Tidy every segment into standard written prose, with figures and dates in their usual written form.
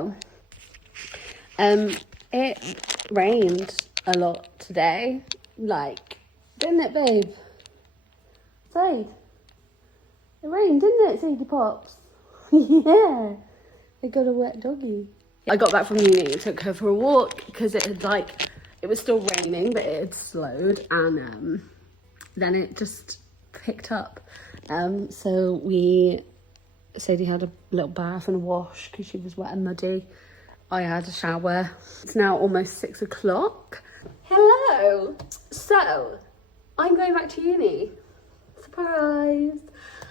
So, it rained a lot today, like, didn't it, babe? Zaid, it rained, didn't it, Sadie Pops? Yeah, I got a wet doggy. I got back from uni, took her for a walk because it had it was still raining, but it had slowed, and then it just picked up. So Sadie had a little bath and a wash because she was wet and muddy. I had a shower. It's now almost 6 o'clock. Hello. So, I'm going back to uni. Surprise.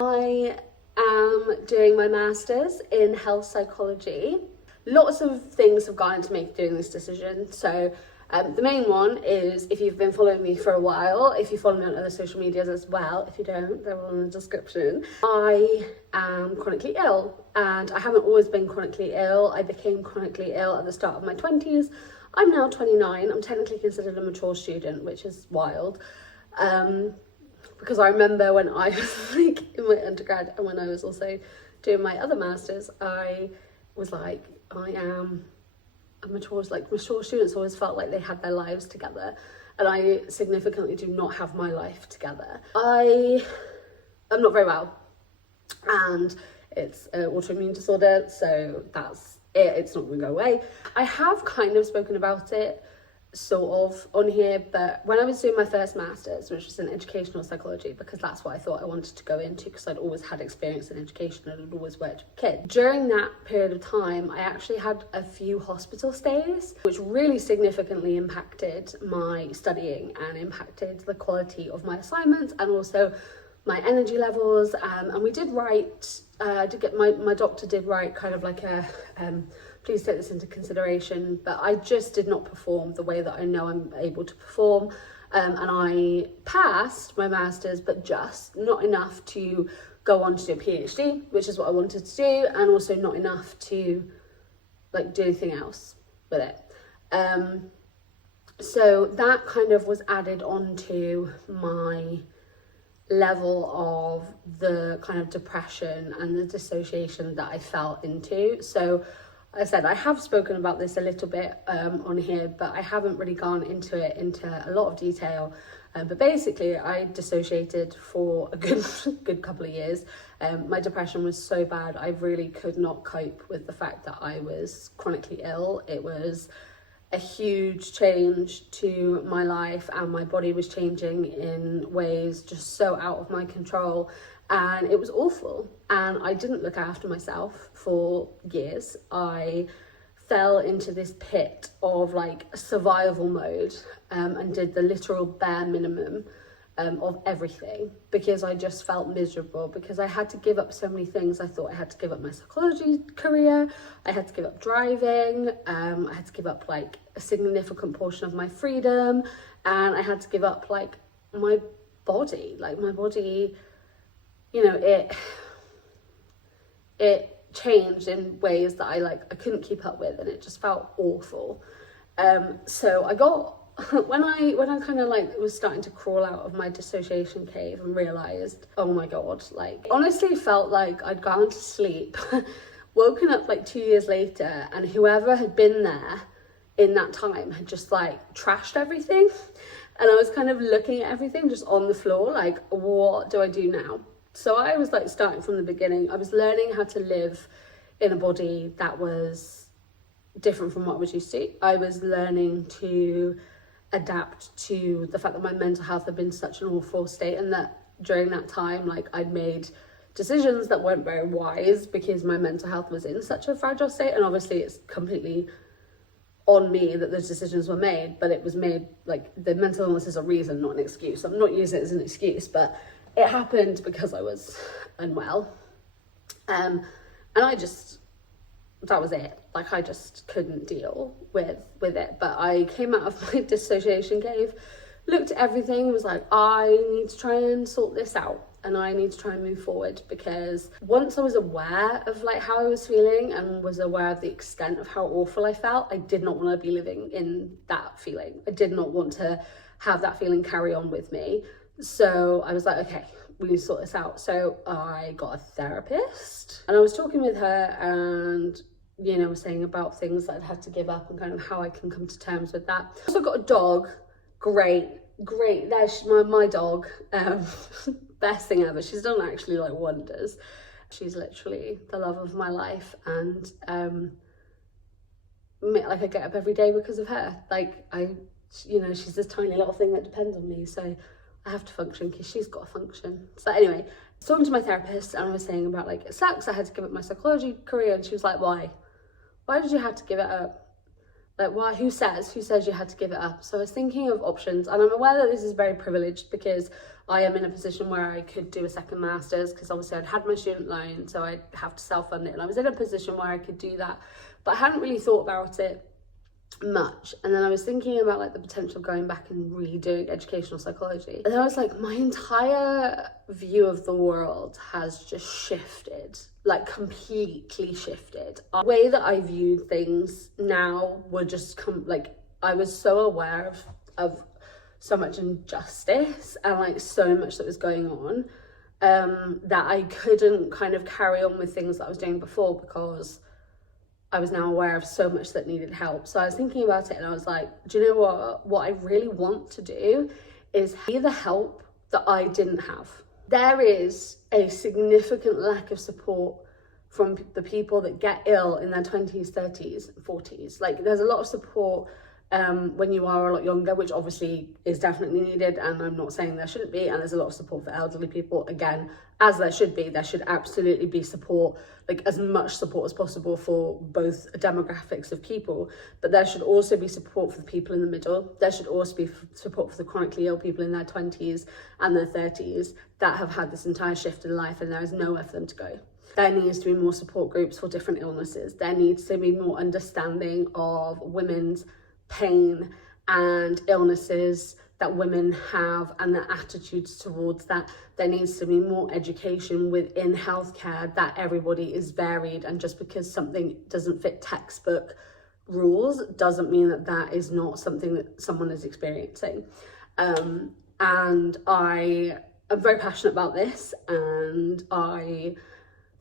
I am doing my master's in health psychology. Lots of things have gone into me doing this decision. So the main one is, if you've been following me for a while, if you follow me on other social medias as well, if you don't, they're all in the description. I am chronically ill, and I haven't always been chronically ill. I became chronically ill at the start of my 20s. I'm now 29. I'm technically considered a mature student, which is wild. Because I remember when I was in my undergrad and when I was also doing my other masters, I was like, I am a mature students always felt like they had their lives together, and I significantly do not have my life together. I am not very well, and it's an autoimmune disorder, so that's it. It's not going to go away. I have kind of spoken about it sort of on here, but when I was doing my first master's, which was in educational psychology, because that's what I thought I wanted to go into, because I'd always had experience in education and I'd always worked with kids. During that period of time, I actually had a few hospital stays, which really significantly impacted my studying and impacted the quality of my assignments and also my energy levels. And we did write, my doctor did write kind of like a, please take this into consideration, but I just did not perform the way that I know I'm able to perform. And I passed my master's, but just not enough to go on to do a PhD, which is what I wanted to do, and also not enough to do anything else with it. So that kind of was added onto my level of the kind of depression and the dissociation that I fell into. So I said I have spoken about this a little bit on here, but I haven't really gone into a lot of detail. But basically, I dissociated for a good couple of years. My depression was so bad, I really could not cope with the fact that I was chronically ill. It was a huge change to my life, and my body was changing in ways just so out of my control. And it was awful, and I didn't look after myself for years. I fell into this pit of survival mode, and did the literal bare minimum of everything, because I just felt miserable, because I had to give up so many things. I thought I had to give up my psychology career, I had to give up driving, I had to give up a significant portion of my freedom, and I had to give up my body. My body, it changed in ways that I couldn't keep up with, and it just felt awful. So I got, when I kind of was starting to crawl out of my dissociation cave and realized, oh my God, honestly felt like I'd gone to sleep, woken up 2 years later, and whoever had been there in that time had just trashed everything. And I was kind of looking at everything just on the floor, what do I do now? So I was starting from the beginning. I was learning how to live in a body that was different from what I was used to. I was learning to adapt to the fact that my mental health had been such an awful state, and that during that time, I'd made decisions that weren't very wise because my mental health was in such a fragile state. And obviously it's completely on me that those decisions were made, but it was made, the mental illness is a reason, not an excuse. I'm not using it as an excuse, but it happened because I was unwell. And that was it. I just couldn't deal with it. But I came out of my dissociation cave, looked at everything, was I need to try and sort this out, and I need to try and move forward, because once I was aware of how I was feeling and was aware of the extent of how awful I felt, I did not want to be living in that feeling. I did not want to have that feeling carry on with me. So I was okay, we need to sort this out. So I got a therapist, and I was talking with her, and you know, was saying about things that I'd had to give up and kind of how I can come to terms with that. I also got a dog. Great. There's my dog. Best thing ever. She's done actually like wonders. She's literally the love of my life, and like I get up every day because of her. Like you know, she's this tiny little thing that depends on me, so I have to function because she's got to function. So anyway, I was talking to my therapist and I was saying about like, it sucks I had to give up my psychology career, and she was like, why did you have to give it up? Like, why? Who says you had to give it up? So I was thinking of options, and I'm aware that this is very privileged because I am in a position where I could do a second master's, because obviously I'd had my student loan, so I'd have to self-fund it, and I was in a position where I could do that, but I hadn't really thought about it much. And then I was thinking about like the potential of going back and redoing educational psychology, and I was like, my entire view of the world has just shifted, like completely shifted. The way that I viewed things now were just like, I was so aware of so much injustice and like so much that was going on, that I couldn't kind of carry on with things that I was doing before, because I was now aware of so much that needed help. So I was thinking about it and I was like, do you know what I really want to do is be the help that I didn't have. There is a significant lack of support from the people that get ill in their 20s, 30s, 40s. Like, there's a lot of support when you are a lot younger, which obviously is definitely needed, and I'm not saying there shouldn't be, and there's a lot of support for elderly people, again, as there should be. There should absolutely be support, like as much support as possible for both demographics of people, but there should also be support for the people in the middle. There should also be support for the chronically ill people in their 20s and their 30s that have had this entire shift in life and there is nowhere for them to go. There needs to be more support groups for different illnesses. There needs to be more understanding of women's pain and illnesses that women have and their attitudes towards that. There needs to be more education within healthcare that everybody is varied, and just because something doesn't fit textbook rules doesn't mean that that is not something that someone is experiencing. And I am very passionate about this, and I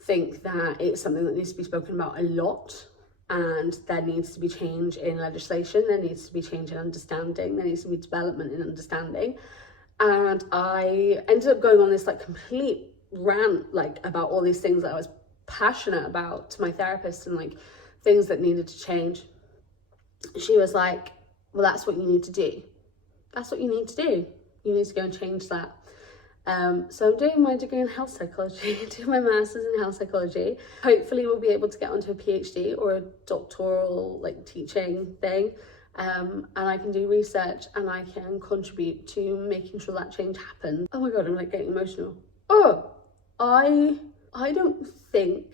think that it's something that needs to be spoken about a lot. And there needs to be change in legislation, there needs to be change in understanding, there needs to be development in understanding. And I ended up going on this like complete rant like about all these things that I was passionate about to my therapist, and like things that needed to change. She was like, well, that's what you need to do. That's what you need to do. You need to go and change that. So I'm doing my degree in health psychology, doing my master's in health psychology. Hopefully we'll be able to get onto a PhD or a doctoral like teaching thing, and I can do research and I can contribute to making sure that change happens. Oh my god, I'm like getting emotional. Oh, I don't think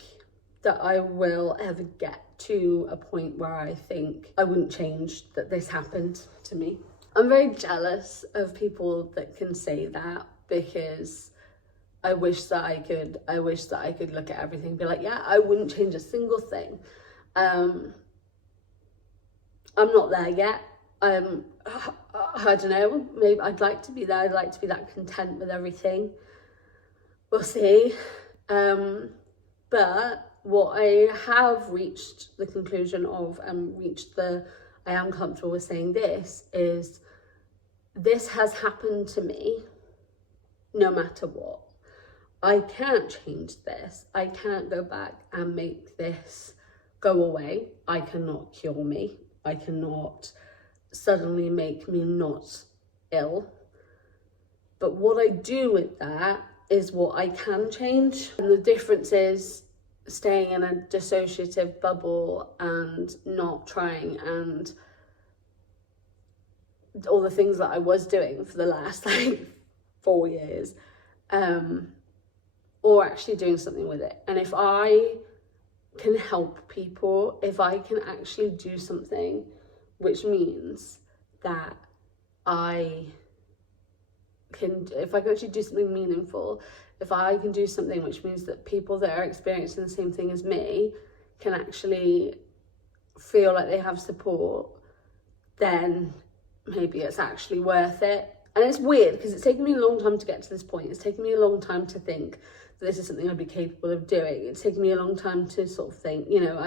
that I will ever get to a point where I think I wouldn't change that this happened to me. I'm very jealous of people that can say that, because I wish that I could look at everything and be like, yeah, I wouldn't change a single thing. I'm not there yet. I don't know, maybe I'd like to be there. I'd like to be that content with everything. We'll see. But what I have reached the conclusion of, and I am comfortable with saying this, is this has happened to me no matter what. I can't change this. I can't go back and make this go away. I cannot cure me. I cannot suddenly make me not ill. But what I do with that is what I can change. And the difference is staying in a dissociative bubble and not trying, and all the things that I was doing for the last like 4 years, or actually doing something with it. And if I can help people, if I can actually do something which means that if I can actually do something meaningful, if I can do something which means that people that are experiencing the same thing as me can actually feel like they have support, then maybe it's actually worth it. And it's weird because it's taken me a long time to get to this point. It's taken me a long time to think that this is something I'd be capable of doing. It's taken me a long time to sort of think, you know,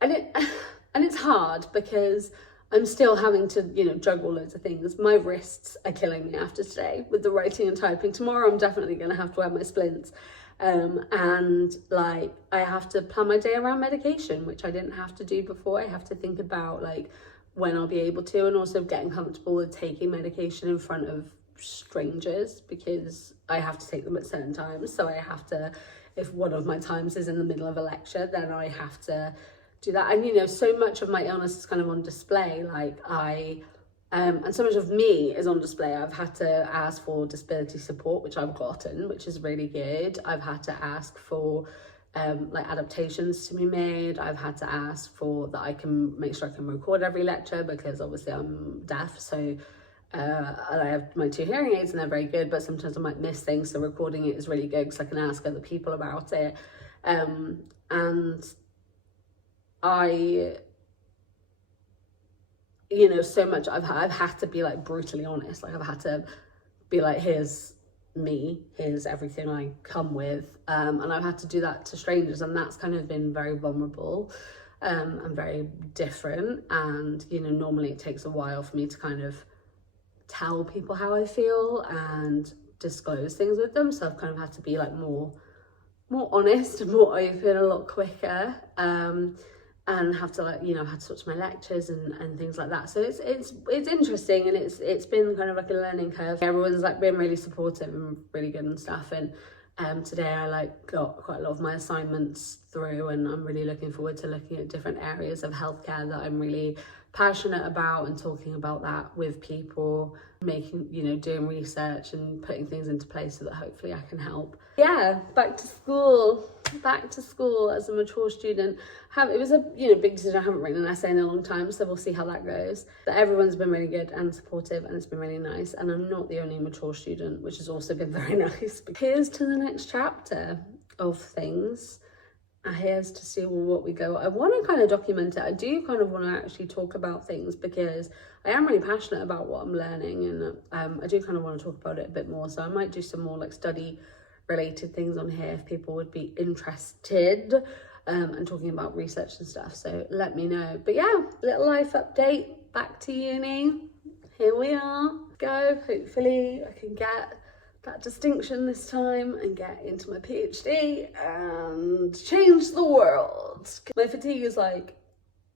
and it's hard because I'm still having to, juggle loads of things. My wrists are killing me after today with the writing and typing. Tomorrow I'm definitely going to have to wear my splints. And like I have to plan my day around medication, which I didn't have to do before. I have to think about like when I'll be able to, and also getting comfortable with taking medication in front of strangers because I have to take them at certain times. So I have to, if one of my times is in the middle of a lecture, then I have to do that. And so much of my illness is kind of on display, like and so much of me is on display. I've had to ask for disability support, which I've gotten, which is really good. I've had to ask for like adaptations to be made. I've had to ask for that I can make sure I can record every lecture because obviously I'm deaf, so I have my 2 hearing aids and they're very good, but sometimes I might miss things, so recording it is really good because I can ask other people about it. And I, so much I've had to be like brutally honest. Like I've had to be like, here's me, here's everything I come with, and I've had to do that to strangers, and that's kind of been very vulnerable and very different. And normally it takes a while for me to kind of tell people how I feel and disclose things with them, so I've kind of had to be like more honest and more open a lot quicker, and have to like I've had to switch my lectures and things like that. So it's interesting, and it's been kind of like a learning curve. Everyone's like been really supportive and really good and stuff, and today I like got quite a lot of my assignments through, and I'm really looking forward to looking at different areas of healthcare that I'm really passionate about and talking about that with people, making doing research and putting things into place so that hopefully I can help. Yeah, back to school as a mature student. It was a big decision. I haven't written an essay in a long time, so we'll see how that goes. But everyone's been really good and supportive, and it's been really nice, and I'm not the only mature student, which has also been very nice. But here's to the next chapter of things. Here's to see what we go. I want to kind of document it. I do kind of want to actually talk about things because I am really passionate about what I'm learning, and I do kind of want to talk about it a bit more. So I might do some more like study related things on here if people would be interested, and talking about research and stuff. So let me know. But yeah, little life update. Back to uni. Here we are. Go. Hopefully I can get that distinction this time and get into my PhD and change the world. My fatigue is like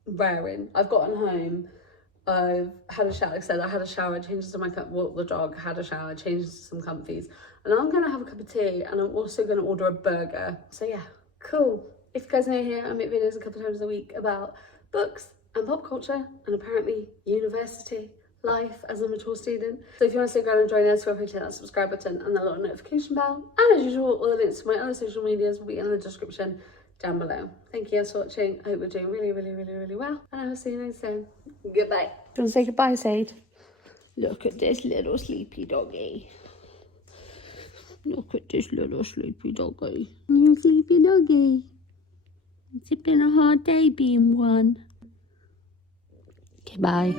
wearing. I've gotten home, I've had a shower. Like I said, I had a shower, changed into my walked the dog, had a shower, changed into some comfies, and I'm gonna have a cup of tea, and I'm also gonna order a burger. So yeah, cool. If you guys know here, I make videos a couple of times a week about books and pop culture, and apparently university life as a mature student. So if you want to stick around and join us, feel free to hit that subscribe button and the little notification bell. And as usual, all the links to my other social medias will be in the description down below. Thank you guys for watching. I hope you're doing really, really, really, really well. And I will see you next time. Goodbye. Do you want to say goodbye, Sade? Look at this little sleepy doggy. Look at this little sleepy doggy. You sleepy doggy. It's been a hard day being one. Okay, bye.